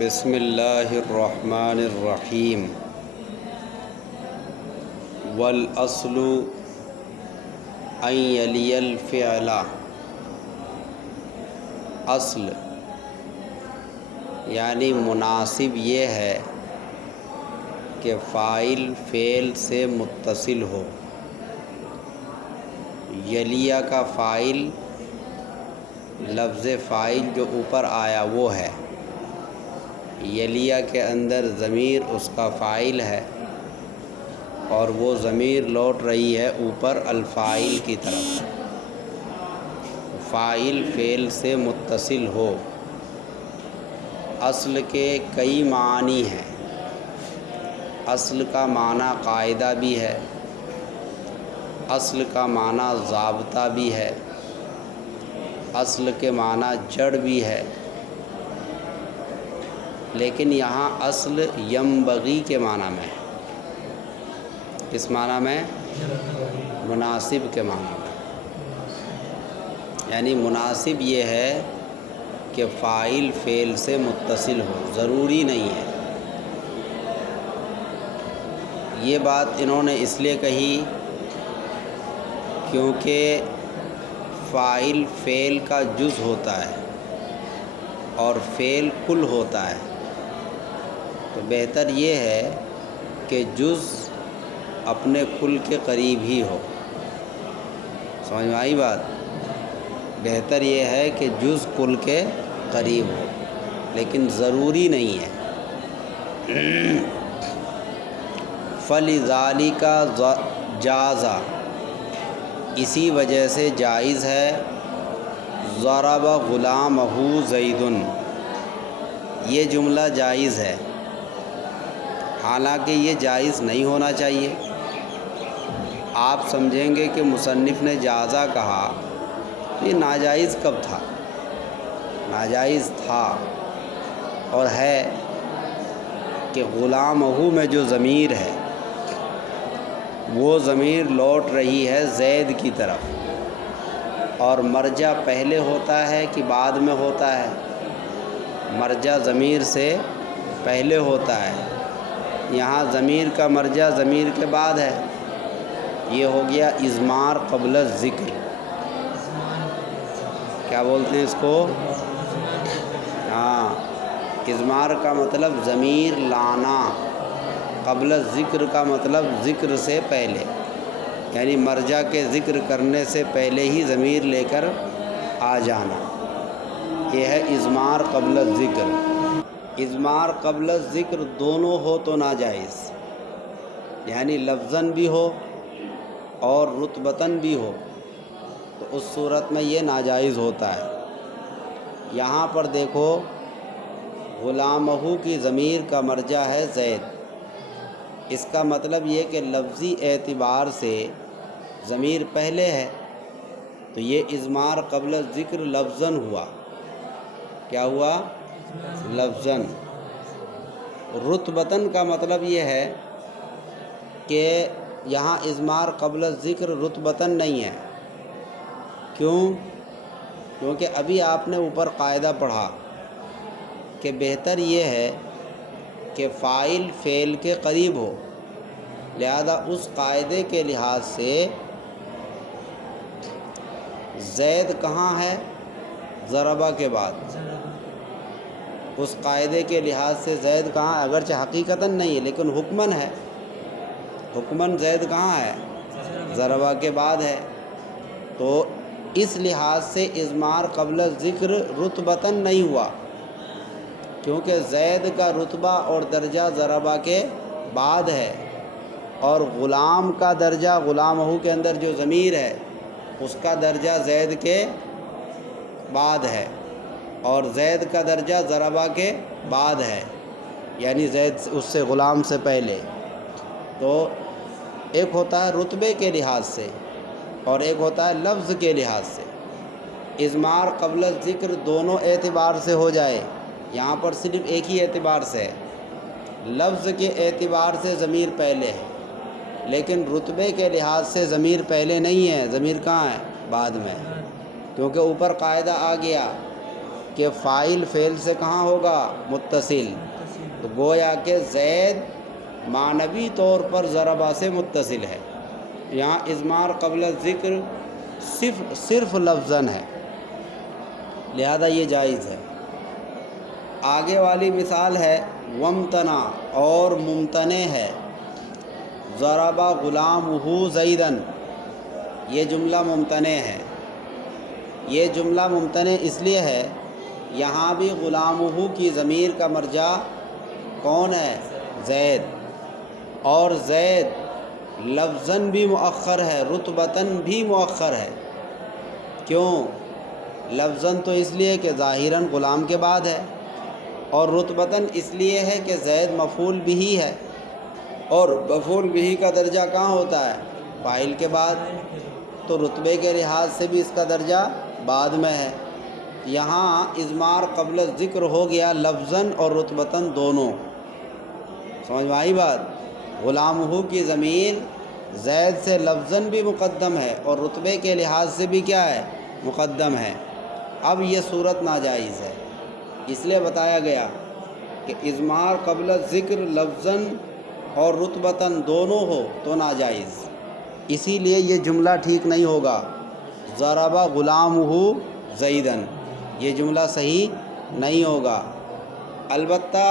بسم اللہ الرحمن الرحیم۔ والاصل ان یلی الفعل، اصل یعنی مناسب یہ ہے کہ فاعل فعل سے متصل ہو۔ یلیہ کا فاعل لفظ فاعل جو اوپر آیا وہ ہے، یلیہ کے اندر ضمیر اس کا فاعل ہے اور وہ ضمیر لوٹ رہی ہے اوپر الفاعل کی طرف۔ فاعل فعل سے متصل ہو۔ اصل کے کئی معنی ہیں۔ اصل کا معنی قاعدہ بھی ہے، اصل کا معنی ضابطہ بھی ہے، اصل کے معنی جڑ بھی ہے، لیکن یہاں اصل ینبغی کے معنی میں ہے۔ اس معنی میں مناسب کے معنی میں، یعنی مناسب یہ ہے کہ فاعل فعل سے متصل ہو، ضروری نہیں ہے۔ یہ بات انہوں نے اس لیے کہی کیونکہ فاعل فعل کا جز ہوتا ہے اور فعل کل ہوتا ہے، تو بہتر یہ ہے کہ جز اپنے کل کے قریب ہی ہو۔ سمجھ میں آئی بات؟ بہتر یہ ہے کہ جز کل کے قریب ہو، لیکن ضروری نہیں ہے۔ فَلِذَالِكَ جَازَ، اسی وجہ سے جائز ہے۔ ضرب غلامہ زید، یہ جملہ جائز ہے، حالانکہ یہ جائز نہیں ہونا چاہیے۔ آپ سمجھیں گے کہ مصنف نے جازہ کہا، یہ ناجائز کب تھا؟ ناجائز تھا اور ہے کہ غلامہ میں جو ضمیر ہے وہ ضمیر لوٹ رہی ہے زید کی طرف، اور مرجع پہلے ہوتا ہے کہ بعد میں ہوتا ہے؟ مرجع ضمیر سے پہلے ہوتا ہے۔ یہاں ضمیر کا مرجع ضمیر کے بعد ہے، یہ ہو گیا اضمار قبل الذکر۔ کیا بولتے ہیں اس کو؟ ہاں، اضمار کا مطلب ضمیر لانا، قبل الذکر کا مطلب ذکر سے پہلے، یعنی مرجع کے ذکر کرنے سے پہلے ہی ضمیر لے کر آ جانا، یہ ہے اضمار قبل الذکر۔ اضمار قبل الذکر دونوں ہو تو ناجائز، یعنی لفظاً بھی ہو اور رتبتاً بھی ہو، تو اس صورت میں یہ ناجائز ہوتا ہے۔ یہاں پر دیکھو، غلامہ کی ضمیر کا مرجع ہے زید، اس کا مطلب یہ کہ لفظی اعتبار سے ضمیر پہلے ہے، تو یہ اضمار قبل الذکر لفظاً ہوا۔ کیا ہوا؟ لفظاً۔ رتبتاً کا مطلب یہ ہے کہ یہاں اضمار قبل الذکر رتبتاً نہیں ہے۔ کیوں؟ کیونکہ ابھی آپ نے اوپر قاعدہ پڑھا کہ بہتر یہ ہے کہ فاعل فعل کے قریب ہو، لہذا اس قاعدے کے لحاظ سے زید کہاں ہے؟ ضربہ کے بعد۔ اس قاعدے کے لحاظ سے زید کہاں ہے؟ اگرچہ حقیقتاً نہیں ہے لیکن حکماً ہے۔ حکماً زید کہاں ہے؟ ضربہ کے بعد ہے۔ تو اس لحاظ سے اضمار قبل الذکر رتبتاً نہیں ہوا، کیونکہ زید کا رتبہ اور درجہ ضربہ کے بعد ہے، اور غلام کا درجہ، غلامہ کے اندر جو ضمیر ہے اس کا درجہ زید کے بعد ہے، اور زید کا درجہ ضربہ کے بعد ہے، یعنی زید اس سے غلام سے پہلے۔ تو ایک ہوتا ہے رتبے کے لحاظ سے اور ایک ہوتا ہے لفظ کے لحاظ سے۔ اضمار قبل الذکر دونوں اعتبار سے ہو جائے، یہاں پر صرف ایک ہی اعتبار سے ہے، لفظ کے اعتبار سے ضمیر پہلے ہے، لیکن رتبے کے لحاظ سے ضمیر پہلے نہیں ہے، ضمیر کہاں ہے؟ بعد میں، کیونکہ اوپر قاعدہ آ گیا کہ فاعل فعل سے کہاں ہوگا؟ متصل. تو گویا کہ زید معنوی طور پر ضربہ سے متصل ہے. یہاں اضمار قبل ذکر صرف لفظاً ہے، لہذا یہ جائز ہے. آگے والی مثال ہے ومتنا، اور ممتنع ہے. ضرب غلامہ زیدن، یہ جملہ ممتنع ہے. یہ جملہ ممتنع اس لیے ہے، یہاں بھی غلامہ کی ضمیر کا مرجع کون ہے؟ زید. اور زید لفظاً بھی مؤخر ہے، رتبتاً بھی مؤخر ہے. کیوں؟ لفظاً تو اس لیے کہ ظاہراً غلام کے بعد ہے، اور رتبتاً اس لیے ہے کہ زید مفعول بہ ہے، اور مفعول بہ کا درجہ کہاں ہوتا ہے؟ فاعل کے بعد. تو رتبے کے لحاظ سے بھی اس کا درجہ بعد میں ہے. یہاں اضمار قبل ذکر ہو گیا لفظاً اور رتبتاً دونوں. سمجھ میں آئی بات؟ غلامہ کی ضمیر زید سے لفظاً بھی مقدم ہے اور رتبے کے لحاظ سے بھی کیا ہے؟ مقدم ہے. اب یہ صورت ناجائز ہے، اس لیے بتایا گیا کہ اضمار قبل ذکر لفظاً اور رتبتاً دونوں ہو تو ناجائز. اسی لیے یہ جملہ ٹھیک نہیں ہوگا، ضرب غلامہ زیدن، یہ جملہ صحیح نہیں ہوگا. البتہ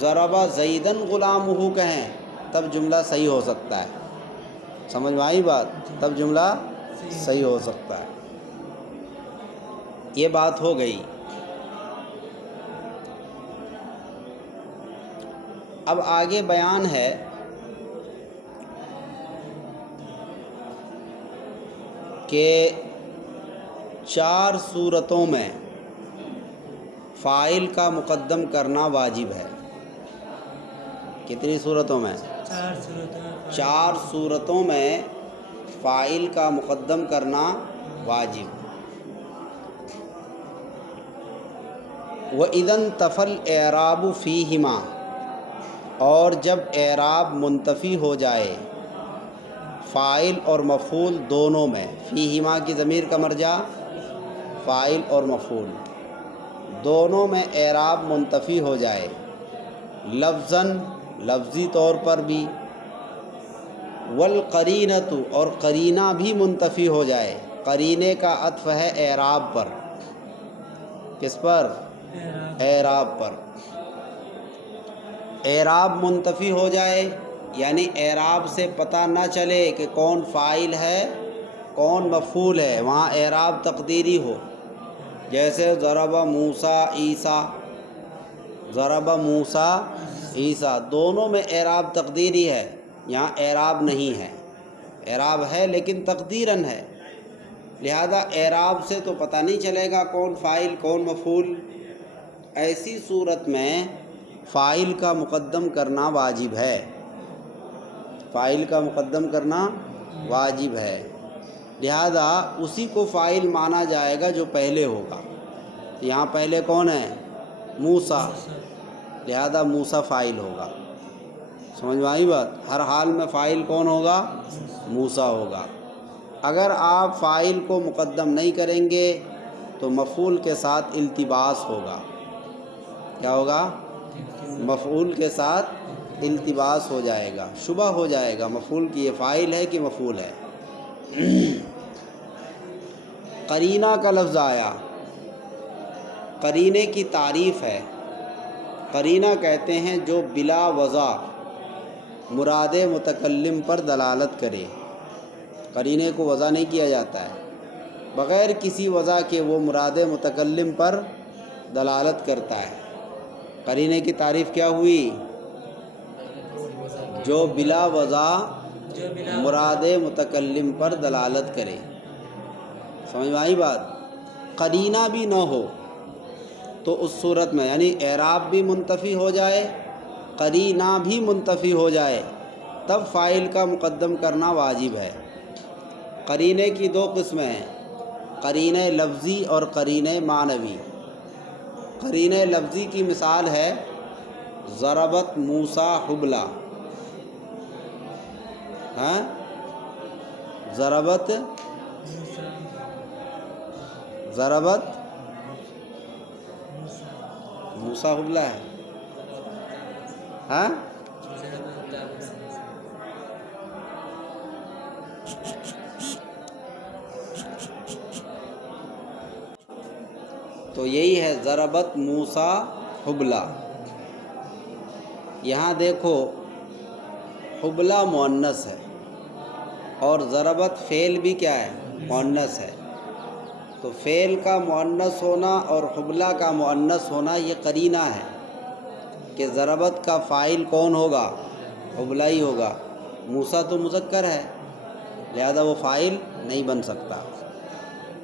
ضرب زیدن غلامہ کہیں تب جملہ صحیح ہو سکتا ہے. سمجھ میں آئی بات؟ تب جملہ صحیح ہو سکتا ہے. یہ بات ہو گئی. اب آگے بیان ہے کہ 4 صورتوں میں فاعل کا مقدم کرنا واجب ہے. کتنی صورتوں میں؟ 4 صورتوں میں فاعل کا مقدم کرنا واجب. وَإِذَا انْتَفَى الْإِعْرَابُ فِيهِمَا، اور جب اعراب منتفی ہو جائے فاعل اور مفعول دونوں میں. فیہما کی ضمیر کا مرجع فاعل اور مفعول دونوں میں اعراب منتفی ہو جائے، لفظاً لفظی طور پر بھی، والقرینۃ اور قرینہ بھی منتفی ہو جائے. قرینے کا عطف ہے اعراب پر. کس پر؟ اعراب پر. اعراب منتفی ہو جائے یعنی اعراب سے پتہ نہ چلے کہ کون فاعل ہے کون مفعول ہے، وہاں اعراب تقدیری ہو. جیسے ضرب موسیٰ عیسیٰ، ضرب موسیٰ عیسیٰ، دونوں میں اعراب تقدیری ہے، یہاں اعراب نہیں ہے. اعراب ہے لیکن تقدیراً ہے، لہذا اعراب سے تو پتہ نہیں چلے گا کون فاعل کون مفعول. ایسی صورت میں فاعل کا مقدم کرنا واجب ہے. فاعل کا مقدم کرنا واجب ہے، لہذا اسی کو فاعل مانا جائے گا جو پہلے ہوگا. یہاں پہلے کون ہے؟ موسیٰ، لہذا موسیٰ فاعل ہوگا. سمجھ میں آئی بات؟ ہر حال میں فاعل کون ہوگا؟ موسیٰ ہوگا. اگر آپ فاعل کو مقدم نہیں کریں گے تو مفعول کے ساتھ التباس ہوگا. کیا ہوگا؟ مفعول کے ساتھ التباس ہو جائے گا، شبہ ہو جائے گا مفعول کی یہ فاعل ہے کہ مفعول ہے. قرینہ کا لفظ آیا، قرینے کی تعریف ہے. قرینہ کہتے ہیں جو بلا وضع مراد متکلم پر دلالت کرے. قرینے کو وضع نہیں کیا جاتا ہے، بغیر کسی وضع کے وہ مراد متکلم پر دلالت کرتا ہے. قرینے کی تعریف کیا ہوئی؟ جو بلا وضع مراد متکلم پر دلالت کرے. سمجھ میں آئی بات؟ قرینہ بھی نہ ہو تو اس صورت میں یعنی اعراب بھی منتفی ہو جائے قرینہ بھی منتفی ہو جائے تب فاعل کا مقدم کرنا واجب ہے. قرینے کی 2 قسمیں ہیں، قرینے لفظی اور قرینے معنوی. قرینے لفظی کی مثال ہے ضربت موسیٰ حبلا. ہاں، ضربت موسیٰ حبلہ ہے؟ ہاں تو یہی ہے ضربت موسیٰ حبلہ۔ یہاں دیکھو حبلہ مؤنث ہے اور ضربت فعل بھی کیا ہے؟ مؤنث ہے۔ تو فعل کا مؤنث ہونا اور حبلہ کا مؤنث ہونا یہ قرینہ ہے کہ ضربت کا فاعل کون ہوگا؟ حبلہ ہی ہوگا۔ موسیٰ تو مذکر ہے لہذا وہ فاعل نہیں بن سکتا۔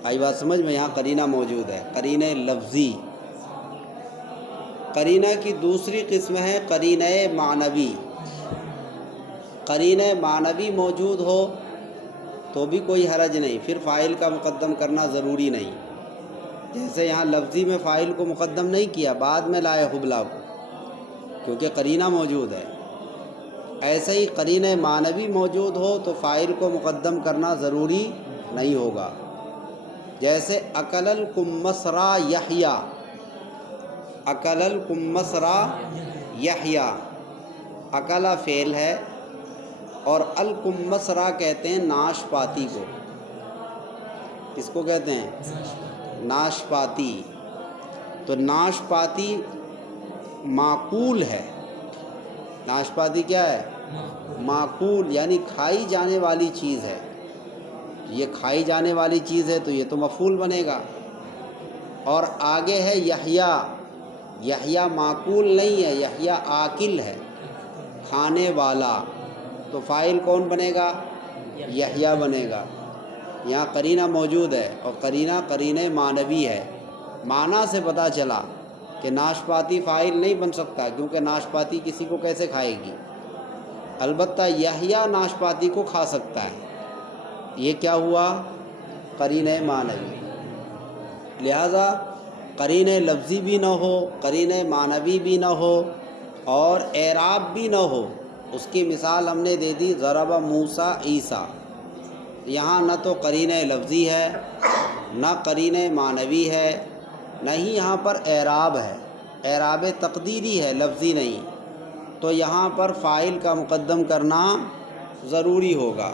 آئی بات سمجھ میں؟ یہاں قرینہ موجود ہے، قرینہ لفظی۔ قرینہ کی دوسری قسم ہے قرینہ معنوی۔ قرینہ معنوی موجود ہو تو بھی کوئی حرج نہیں، پھر فاعل کا مقدم کرنا ضروری نہیں۔ جیسے یہاں لفظی میں فاعل کو مقدم نہیں کیا، بعد میں لائے حبلہ کو کیونکہ قرینہ موجود ہے۔ ایسے ہی قرینہ معنوی موجود ہو تو فاعل کو مقدم کرنا ضروری نہیں ہوگا۔ جیسے اکل الکمثرى یحییٰ، اکل الکمثرى یحییٰ، اکلا فعل ہے اور الکمثرى کہتے ہیں ناشپاتی کو۔ کس کو کہتے ہیں؟ ناشپاتی۔ تو ناشپاتی معقول ہے۔ ناشپاتی کیا ہے؟ معقول، یعنی کھائی جانے والی چیز ہے۔ یہ کھائی جانے والی چیز ہے تو یہ تو مفعول بنے گا۔ اور آگے ہے یحییٰ، یحییٰ معقول نہیں ہے، یحییٰ آکل ہے، کھانے والا، تو فاعل کون بنے گا؟ یحییٰ بنے گا۔ یہاں قرینہ موجود ہے اور قرینہ قرینہ معنوی ہے۔ معنی سے پتہ چلا کہ ناشپاتی فاعل نہیں بن سکتا کیونکہ ناشپاتی کسی کو کیسے کھائے گی؟ البتہ یحییٰ ناشپاتی کو کھا سکتا ہے۔ یہ کیا ہوا؟ قرینہ معنوی۔ لہذا قرینہ لفظی بھی نہ ہو، قرینہ معنوی بھی نہ ہو اور اعراب بھی نہ ہو۔ اس کی مثال ہم نے دے دی ضرب موسیٰ عیسیٰ۔ یہاں نہ تو قرینہ لفظی ہے، نہ قرینہ معنوی ہے، نہ ہی یہاں پر اعراب ہے، اعراب تقدیری ہے، لفظی نہیں۔ تو یہاں پر فاعل کا مقدم کرنا ضروری ہوگا۔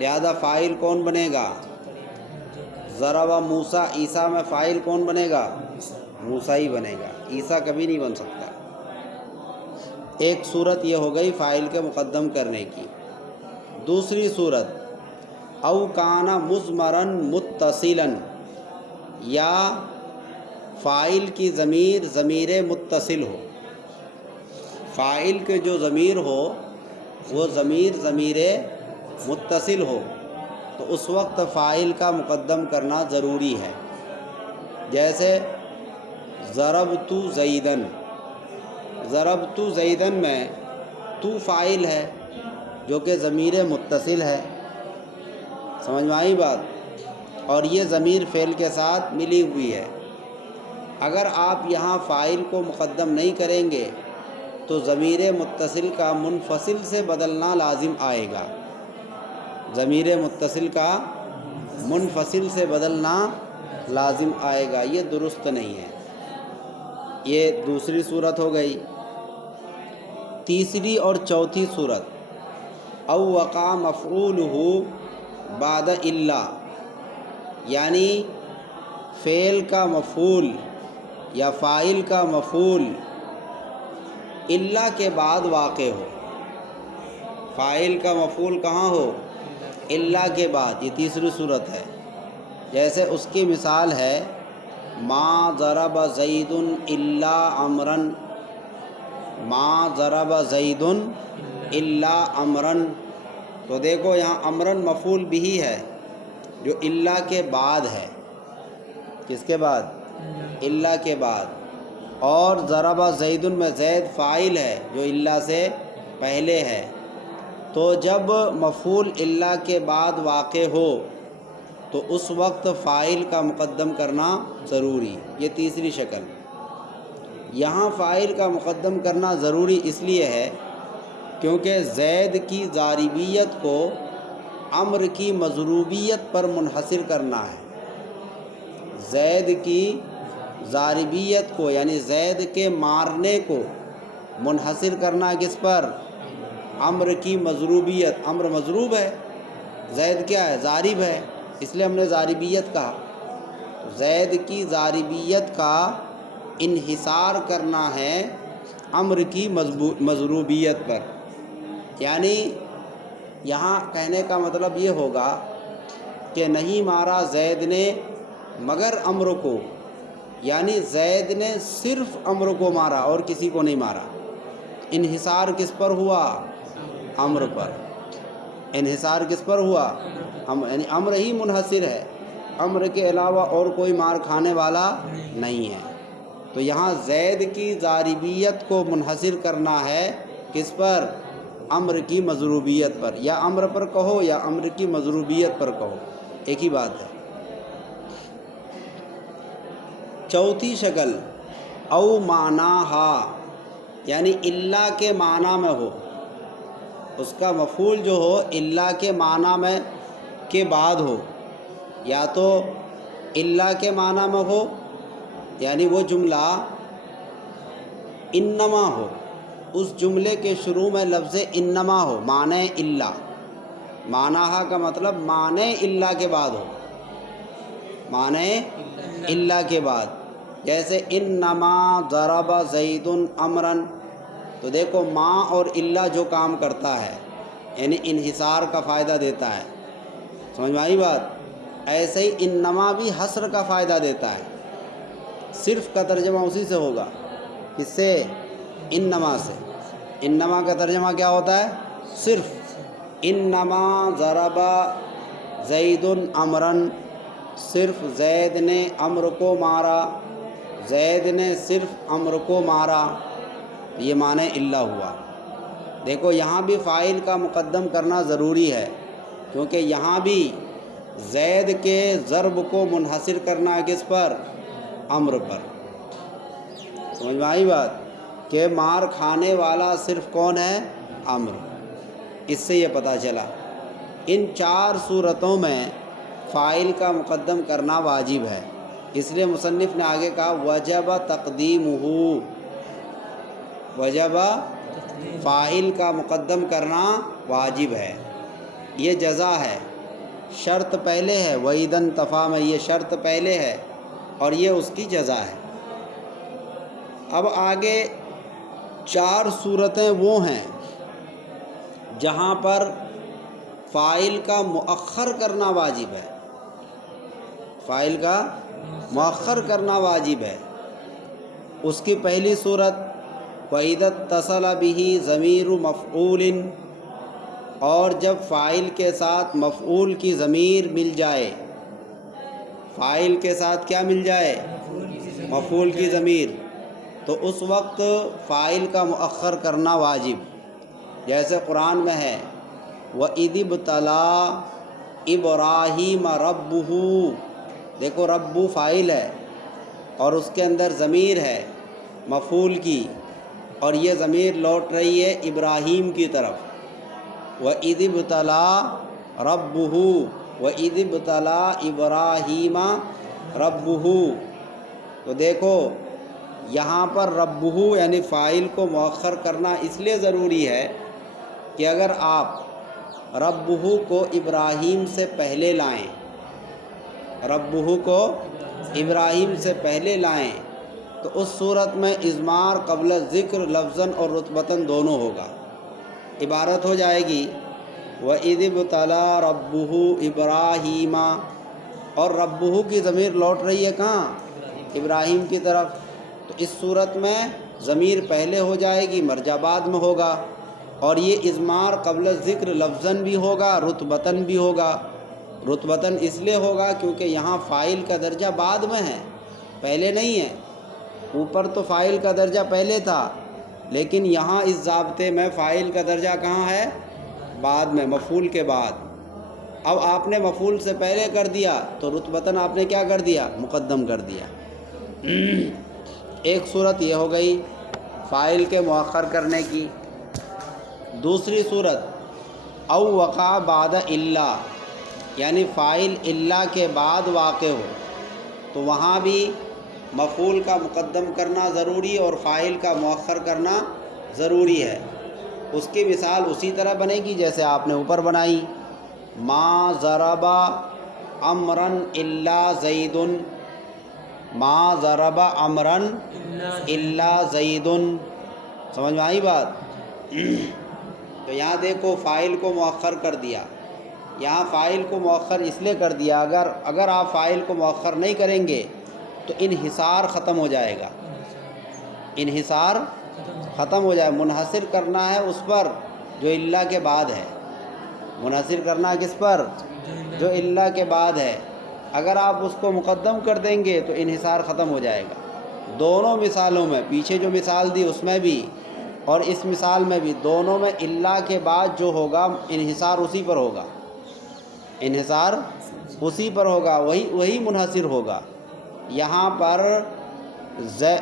لہذا فاعل کون بنے گا؟ ضرب موسیٰ عیسیٰ میں فاعل کون بنے گا؟ موسیٰ ہی بنے گا، عیسیٰ کبھی نہیں بن سکتا۔ ایک صورت یہ ہو گئی فاعل کے مقدم کرنے کی۔ دوسری صورت او کان مضمرا متصلا، یا فاعل کی ضمیر ضمیر متصل ہو۔ فاعل کے جو ضمیر ہو وہ ضمیر ضمیر متصل ہو تو اس وقت فاعل کا مقدم کرنا ضروری ہے۔ جیسے ضربت زیدن، ضربت زیدن میں تو فاعل ہے جو کہ ضمیر متصل ہے۔ سمجھ میں آئی بات؟ اور یہ ضمیر فعل کے ساتھ ملی ہوئی ہے۔ اگر آپ یہاں فاعل کو مقدم نہیں کریں گے تو ضمیر متصل کا منفصل سے بدلنا لازم آئے گا۔ ضمیر متصل کا منفصل سے بدلنا لازم آئے گا، یہ درست نہیں ہے۔ یہ دوسری صورت ہو گئی۔ تیسری اور چوتھی صورت او وقع مفعولہ بعد الا، یعنی فعل کا مفعول یا فاعل کا مفعول الا کے بعد واقع ہو۔ فاعل کا مفعول کہاں ہو؟ الا کے بعد، یہ تیسری صورت ہے۔ جیسے اس کی مثال ہے ما ضرب زید الا عمرا، ما ضرب زید الا عمرا۔ تو دیکھو یہاں عمرن مفعول بھی ہے جو الا کے بعد ہے۔ کس کے بعد؟ الا کے بعد۔ اور ضرب زید میں زید فاعل ہے جو الا سے پہلے ہے۔ تو جب مفعول الا کے بعد واقع ہو تو اس وقت فاعل کا مقدم کرنا ضروری۔ یہ تیسری شکل۔ یہاں فاعل کا مقدم کرنا ضروری اس لیے ہے کیونکہ زید کی ضاربیت کو عمر کی مضروبیت پر منحصر کرنا ہے۔ زید کی ضاربیت کو یعنی زید کے مارنے کو منحصر کرنا کس پر؟ امر کی مضروبیت. امر مضروب ہے، زید کیا ہے؟ ضارب ہے، اس لیے ہم نے ضاربیت کہا. زید کی ضاربیت کا انحصار کرنا ہے امر کی مضروبیت پر. یعنی یہاں کہنے کا مطلب یہ ہوگا کہ نہیں مارا زید نے مگر امر کو، یعنی زید نے صرف امر کو مارا اور کسی کو نہیں مارا. انحصار کس پر ہوا؟ امر پر. انحصار کس پر ہوا؟ یعنی امر ہی منحصر ہے، امر کے علاوہ اور کوئی مار کھانے والا نہیں ہے. تو یہاں زید کی ضاربیت کو منحصر کرنا ہے کس پر؟ امر کی مضروبیت پر. یا امر پر کہو یا امر کی مضروبیت پر کہو، ایک ہی بات ہے. چوتھی شکل او معناہا، یعنی الا کے معنی میں ہو، اس کا مفعول جو ہو الا کے معنی میں کے بعد ہو. یا تو الا کے معنی میں ہو یعنی وہ جملہ انما ہو، اس جملے کے شروع میں لفظ انما ہو، معنی الا. معناہا کا مطلب معنی الا کے بعد ہو، معنی الا کے بعد. جیسے انما ضرب زید امرا، تو دیکھو ما اور الا جو کام کرتا ہے یعنی انحصار کا فائدہ دیتا ہے. سمجھ میں آئی بات؟ ایسے ہی انما بھی حصر کا فائدہ دیتا ہے. صرف کا ترجمہ اسی سے ہوگا، کس سے؟ انما سے. انما کا ترجمہ کیا ہوتا ہے؟ صرف. انما ضرب زید امرا، صرف زید نے امر کو مارا، زید نے صرف امر کو مارا، یہ معنی الا ہوا. دیکھو یہاں بھی فاعل کا مقدم کرنا ضروری ہے، کیونکہ یہاں بھی زید کے ضرب کو منحصر کرنا کس پر؟ امر پر. سمجھ میں آئی بات؟ کہ مار کھانے والا صرف کون ہے؟ امر. اس سے یہ پتہ چلا ان چار صورتوں میں فاعل کا مقدم کرنا واجب ہے. اس لیے مصنف نے آگے کہا وجب تقدیمہ، وجب فاعل کا مقدم کرنا واجب ہے. یہ جزا ہے، شرط پہلے ہے. وَإِذَا انْتَفَى میں یہ شرط پہلے ہے اور یہ اس کی جزا ہے. اب آگے چار صورتیں وہ ہیں جہاں پر فاعل کا مؤخر کرنا واجب ہے، فاعل کا مؤخر کرنا واجب ہے. اس کی پہلی صورت وَإِذَا اتصل بِهِ ضمیر مفعول، اور جب فاعل کے ساتھ مفعول کی ضمیر مل جائے. فاعل کے ساتھ کیا مل جائے؟ مفعول کی ضمیر. تو اس وقت فاعل کا مؤخر کرنا واجب. جیسے قرآن میں ہے وَإِذِ ابْتَلَىٰ إِبْرَاهِيمَ رَبُّهُ، دیکھو رب فاعل ہے اور اس کے اندر ضمیر ہے مفعول کی، اور یہ ضمیر لوٹ رہی ہے ابراہیم کی طرف. وَإِذِ ابْتَلَىٰ رَبُّهُ وَإِذِ ابْتَلَىٰ إِبْرَاهِيمَ رَبُّهُ. تو دیکھو یہاں پر ربہ یعنی فاعل کو مؤخر کرنا اس لیے ضروری ہے کہ اگر آپ ربہ کو ابراہیم سے پہلے لائیں، ربہ کو ابراہیم سے پہلے لائیں تو اس صورت میں اضمار قبل ذکر لفظاً اور رتبتاً دونوں ہوگا. عبارت ہو جائے گی وَإِذِ ابْتَلَىٰ رَبُّهُ إِبْرَاهِيمَ، اور ربہ کی ضمیر لوٹ رہی ہے کہاں؟ ابراہیم کی طرف. تو اس صورت میں ضمیر پہلے ہو جائے گی، مرجع بعد میں ہوگا، اور یہ اضمار قبل ذکر لفظاً بھی ہوگا رتبتاً بھی ہوگا. رتبتاً اس لیے ہوگا کیونکہ یہاں فاعل کا درجہ بعد میں ہے، پہلے نہیں ہے. اوپر تو فاعل کا درجہ پہلے تھا، لیکن یہاں اس ضابطے میں فاعل کا درجہ کہاں ہے؟ بعد میں، مفعول کے بعد. اب آپ نے مفعول سے پہلے کر دیا تو رتبتاً آپ نے کیا کر دیا؟ مقدم کر دیا. ایک صورت یہ ہو گئی فاعل کے مؤخر کرنے کی. دوسری صورت او وقع بعد الا، یعنی فاعل الا کے بعد واقع ہو، تو وہاں بھی مفعول کا مقدم کرنا ضروری اور فاعل کا مؤخر کرنا ضروری ہے۔ اس کی مثال اسی طرح بنے گی جیسے آپ نے اوپر بنائی، ما ضرب امرا الا زید، ما ضرب امرا الا زید، سمجھ میں آئی بات؟ تو یہاں دیکھو فاعل کو مؤخر کر دیا، یہاں فاعل کو مؤخر اس لیے کر دیا اگر آپ فاعل کو مؤخر نہیں کریں گے تو انحصار ختم ہو جائے گا، انحصار ختم ہو جائے، منحصر کرنا ہے اس پر جو اللہ کے بعد ہے، منحصر کرنا ہے کس پر؟ جو اللہ کے بعد ہے۔ اگر آپ اس کو مقدم کر دیں گے تو انحصار ختم ہو جائے گا۔ دونوں مثالوں میں، پیچھے جو مثال دی اس میں بھی اور اس مثال میں بھی، دونوں میں اللہ کے بعد جو ہوگا انحصار اسی پر ہوگا، انحصار اسی پر ہوگا، وہی منحصر ہوگا۔ یہاں پر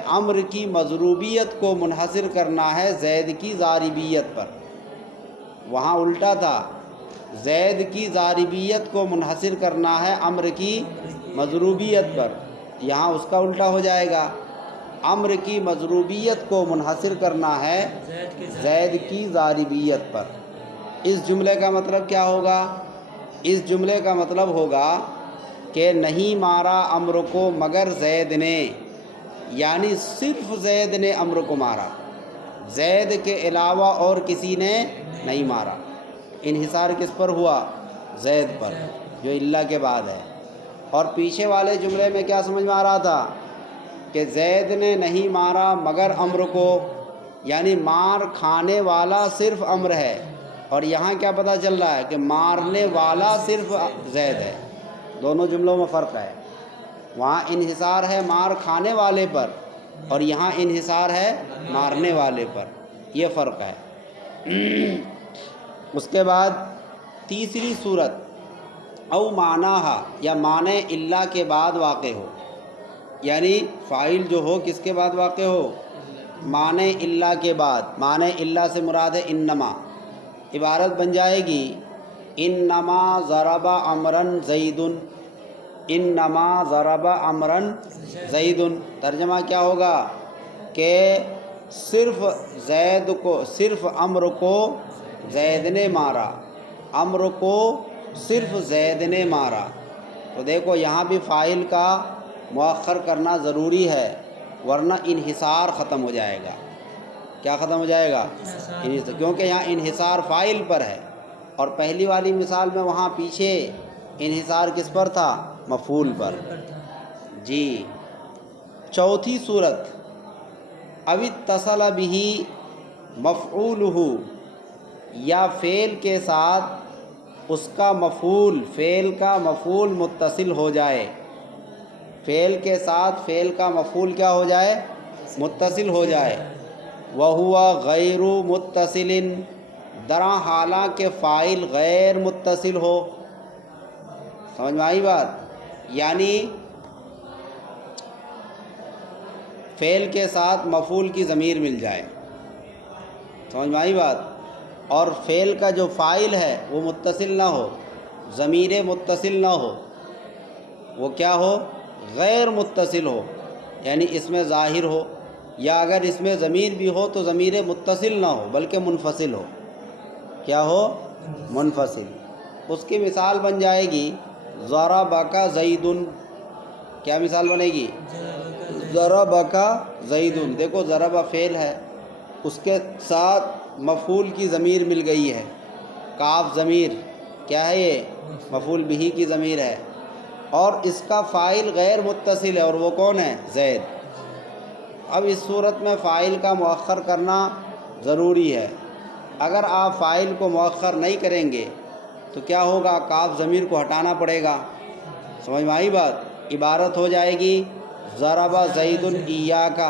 امر کی مضروبیت کو منحصر کرنا ہے زید کی ضاربیت پر، وہاں الٹا تھا، زید کی ضاربیت کو منحصر کرنا ہے امر کی مضروبیت پر، یہاں اس کا الٹا ہو جائے گا، امر کی مضروبیت کو منحصر کرنا ہے زید کی ضاربیت پر۔ اس جملے کا مطلب کیا ہوگا؟ اس جملے کا مطلب ہوگا کہ نہیں مارا امر کو مگر زید نے، یعنی صرف زید نے امر کو مارا، زید کے علاوہ اور کسی نے نہیں مارا۔ انحصار کس پر ہوا؟ زید پر جو اللہ کے بعد ہے۔ اور پیچھے والے جملے میں کیا سمجھ میں آ رہا تھا کہ زید نے نہیں مارا مگر امر کو، یعنی مار کھانے والا صرف امر ہے، اور یہاں کیا پتہ چل رہا ہے کہ مارنے والا صرف زید ہے۔ دونوں جملوں میں فرق ہے، وہاں انحصار ہے مار کھانے والے پر اور یہاں انحصار ہے مارنے والے پر، یہ فرق ہے۔ اس کے بعد تیسری صورت، او معناہا، یا معنی اللہ کے بعد واقع ہو، یعنی فاعل جو ہو کس کے بعد واقع ہو؟ معنی اللہ کے بعد۔ معنی اللہ سے مراد ہے انما، عبارت بن جائے گی انما ضرب امرا زید، انما ضرب امرا زید، ترجمہ کیا ہوگا کہ صرف زید کو، صرف امر کو زید نے مارا، امر کو صرف زید نے مارا۔ تو دیکھو یہاں بھی فاعل کا مؤخر کرنا ضروری ہے ورنہ انحصار ختم ہو جائے گا۔ کیا ختم ہو جائے گا؟ کیونکہ یہاں انحصار فاعل پر ہے، اور پہلی والی مثال میں وہاں پیچھے انحصار کس پر تھا؟ مفعول پر۔ جی چوتھی صورت، او اتصل بہ مفعولہ، یا فعل کے ساتھ اس کا مفعول، فعل کا مفعول متصل ہو جائے، فعل کے ساتھ فعل کا مفعول کیا ہو جائے؟ متصل ہو جائے۔ وَهُوَ غَيْرُ مُتَّصِلٍ، درا حالانکہ فاعل غیر متصل ہو۔ سمجھ میں آئی بات؟ یعنی فعل کے ساتھ مفعول کی ضمیر مل جائے، سمجھ میں آئی بات؟ اور فعل کا جو فاعل ہے وہ متصل نہ ہو، ضمیر متصل نہ ہو، وہ کیا ہو؟ غیر متصل ہو، یعنی اس میں ظاہر ہو، یا اگر اس میں ضمیر بھی ہو تو ضمیر متصل نہ ہو بلکہ منفصل ہو۔ کیا ہو؟ منفصل۔ اس کی مثال بن جائے گی ضربک زید، کیا مثال بنے گی؟ ضربک زید۔ دیکھو ضرب فعل ہے، اس کے ساتھ مفعول کی ضمیر مل گئی ہے، کاف ضمیر کیا ہے؟ یہ مفعول بہ کی ضمیر ہے، اور اس کا فاعل غیر متصل ہے، اور وہ کون ہے؟ زید۔ اب اس صورت میں فاعل کا مؤخر کرنا ضروری ہے، اگر آپ فاعل کو مؤخر نہیں کریں گے تو کیا ہوگا؟ کاف ضمیر کو ہٹانا پڑے گا۔ سمجھ میں آئی بات؟ عبارت ہو جائے گی ضرب زید ایاک،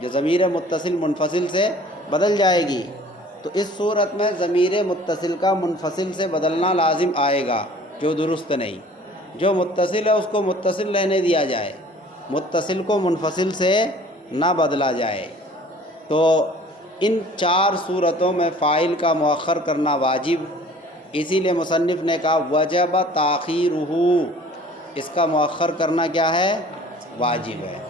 جو ضمیر متصل منفصل سے بدل جائے گی۔ تو اس صورت میں ضمیر متصل کا منفصل سے بدلنا لازم آئے گا، جو درست نہیں۔ جو متصل ہے اس کو متصل رہنے دیا جائے، متصل کو منفصل سے نہ بدلا جائے۔ تو ان چار صورتوں میں فاعل کا مؤخر کرنا واجب، اسی لیے مصنف نے کہا وجب تاخیرہ، اس کا مؤخر کرنا کیا ہے؟ واجب ہے.